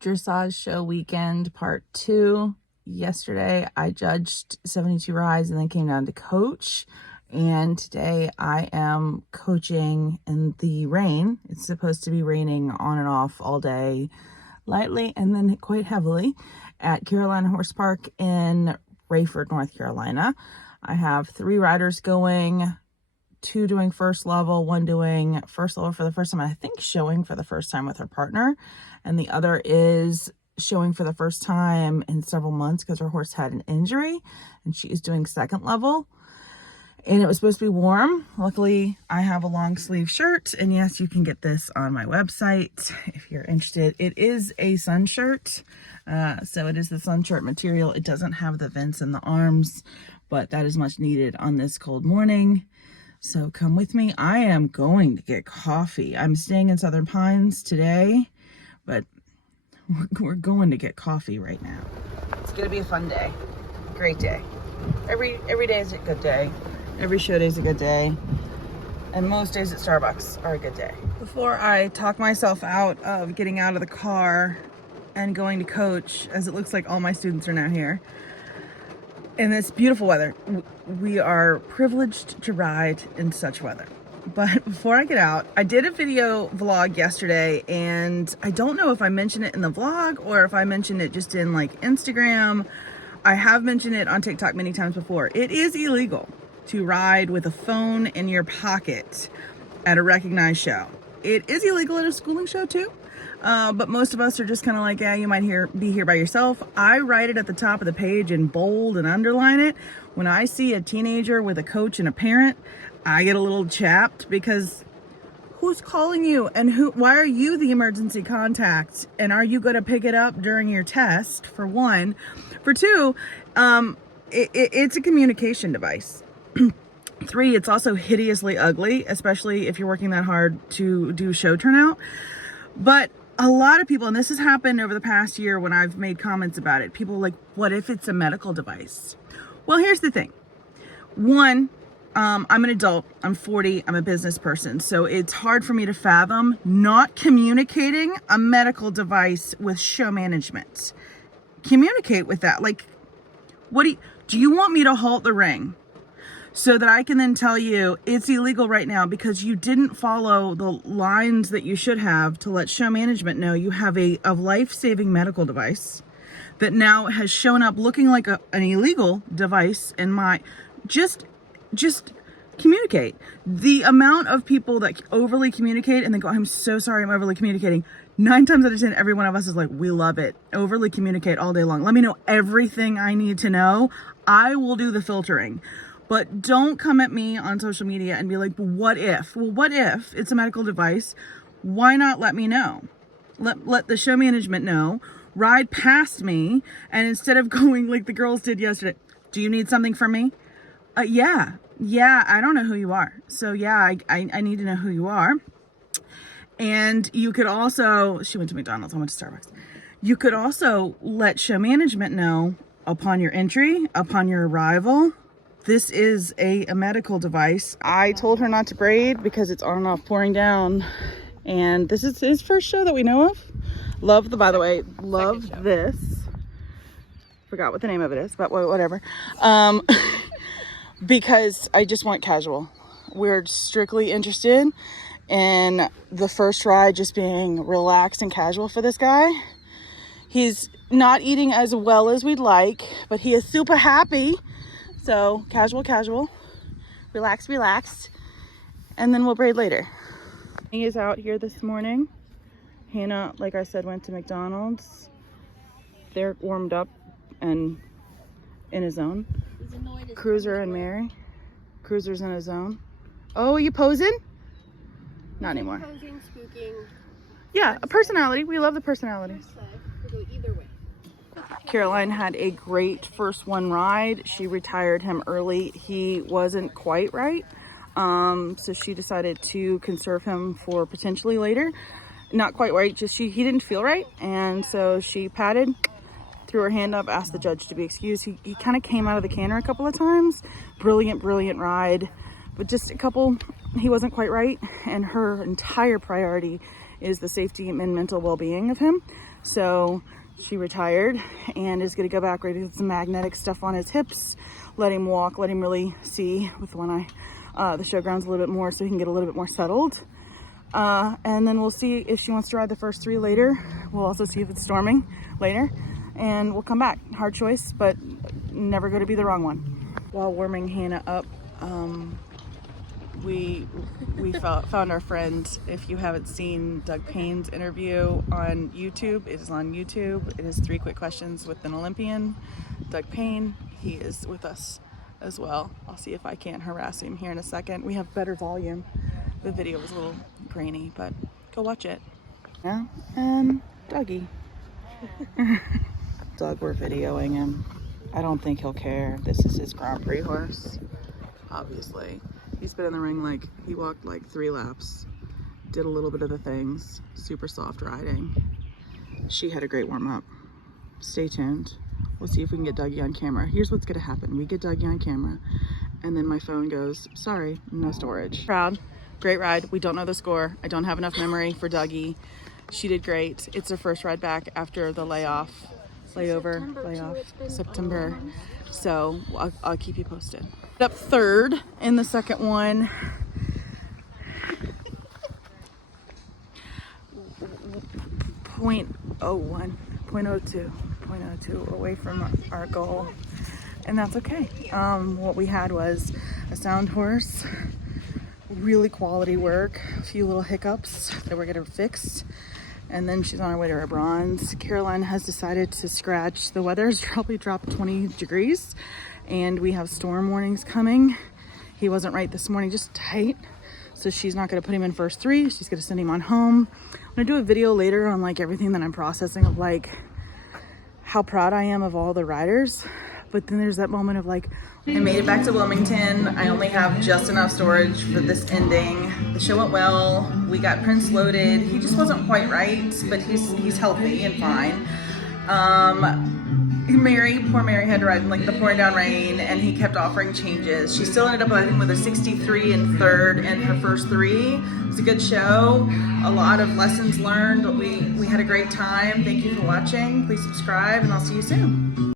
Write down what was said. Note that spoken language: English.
Dressage Show Weekend Part 2. Yesterday I judged 72 rides and then came down to coach. And today I am coaching in the rain. It's supposed to be raining on and off all day, lightly and then quite heavily, at Carolina Horse Park in Rayford, North Carolina. I have 3 riders going, 2 doing first level, 1 doing first level for the first time, I think showing for the first time with her partner, and the other is showing for the first time in several months because her horse had an injury and she is doing second level. And it was supposed to be warm. Luckily, I have a long sleeve shirt, and yes, you can get this on my website if you're interested. It is a sun shirt, so it is the sun shirt material. It doesn't have the vents in the arms, but that is much needed on this cold morning. So come with me. I am going to get coffee. I'm staying in Southern Pines today, but we're going to get coffee right now. It's going to be a fun day. Great day. Every day is a good day. Every show day is a good day. And most days at Starbucks are a good day. Before I talk myself out of getting out of the car and going to coach, as it looks like all my students are now here, in this beautiful weather, we are privileged to ride in such weather. But before I get out, I did a video vlog yesterday, and I don't know if I mentioned it in the vlog or if I mentioned it just in like Instagram. I have mentioned it on TikTok many times before. It is illegal to ride with a phone in your pocket at a recognized show. It is illegal at a schooling show too. But most of us are just kind of like, yeah, you might be here by yourself. I write it at the top of the page in bold and underline it. When I see a teenager with a coach and a parent, I get a little chapped because who's calling you and why are you the emergency contact? And are you going to pick it up during your test, for one? For two, it's a communication device. 3, it's also hideously ugly, especially if you're working that hard to do show turnout. But a lot of people, and this has happened over the past year when I've made comments about it, people are like, what if it's a medical device? Well, here's the thing. One, I'm an adult, I'm 40, I'm a business person, so it's hard for me to fathom not communicating a medical device with show management. Communicate with that. Like, do you want me to halt the ring so that I can then tell you it's illegal right now because you didn't follow the lines that you should have to let show management know you have a life-saving medical device that now has shown up looking like an illegal device in my... Just communicate. The amount of people that overly communicate and then go, I'm so sorry, I'm overly communicating. 9 times out of 10, every one of us is like, we love it. Overly communicate all day long. Let me know everything I need to know. I will do the filtering. But don't come at me on social media and be like, what if? Well, what if it's a medical device? Why not let me know? Let the show management know. Ride past me, and instead of going like the girls did yesterday, do you need something from me? Yeah, I don't know who you are. So yeah, I need to know who you are. And you could also, she went to McDonald's, I went to Starbucks. You could also let show management know upon your entry, upon your arrival, this is a medical device. I told her not to braid because it's on and off pouring down. And this is his first show that we know of. By the way, love this. Forgot what the name of it is, but whatever. Because I just want casual. We're strictly interested in the first ride just being relaxed and casual for this guy. He's not eating as well as we'd like, but he is super happy. So casual, relaxed, and then we'll braid later. He is out here this morning. Hannah, like I said, went to McDonald's. They're warmed up and in a zone. Cruiser and Mary. Cruiser's in a zone. Oh, are you posing? Not anymore. Posing, spooking. Yeah, a personality. We love the personalities. We'll go either way. Caroline had a great first one ride. She retired him early. He wasn't quite right. So she decided to conserve him for potentially later. Not quite right, just he didn't feel right. And so she patted, threw her hand up, asked the judge to be excused. He kind of came out of the canter a couple of times. Brilliant ride. But just he wasn't quite right. And her entire priority is the safety and mental well-being of him. So she retired and is gonna go back, ready to get some magnetic stuff on his hips, let him walk, let him really see with one eye the showgrounds a little bit more so he can get a little bit more settled. And then we'll see if she wants to ride the first 3 later. We'll also see if it's storming later, and we'll come back. Hard choice, but never going to be the wrong one. While warming Hannah up, we found our friend. If you haven't seen Doug Payne's interview on YouTube, it is on YouTube. It is 3 quick questions with an Olympian, Doug Payne. He is with us as well. I'll see if I can't harass him here in a second. We have better volume. The video was a little grainy, but go watch it. Yeah, and Dougie. Doug, we're videoing him. I don't think he'll care. This is his Grand Prix horse, obviously. He's been in the ring like, he walked like 3 laps, did a little bit of the things, super soft riding. She had a great warm up. Stay tuned. We'll see if we can get Dougie on camera. Here's what's gonna happen. We get Dougie on camera, and then my phone goes, sorry, no storage. Proud, great ride. We don't know the score. I don't have enough memory for Dougie. She did great. It's her first ride back after the September. So I'll keep you posted. Up 3rd in the second one. 0.01, 0.02 away from our goal, and that's okay. What we had was a sound horse, really quality work, a few little hiccups that we're gonna fix, and then she's on her way to her bronze. Caroline has decided to scratch. The weather's probably dropped 20 degrees, and we have storm warnings coming. He wasn't right this morning, just tight. So she's not gonna put him in first 3. She's gonna send him on home. I'm gonna do a video later on like everything that I'm processing of like how proud I am of all the riders. But then there's that moment of like, I made it back to Wilmington. I only have just enough storage for this ending. The show went well. We got Prince loaded. He just wasn't quite right, but he's healthy and fine. Poor Mary had to ride in like the pouring down rain, and he kept offering changes. She still ended up, I think, with a 63 in 3rd in her first 3. It was a good show. A lot of lessons learned. We had a great time. Thank you for watching. Please subscribe, and I'll see you soon.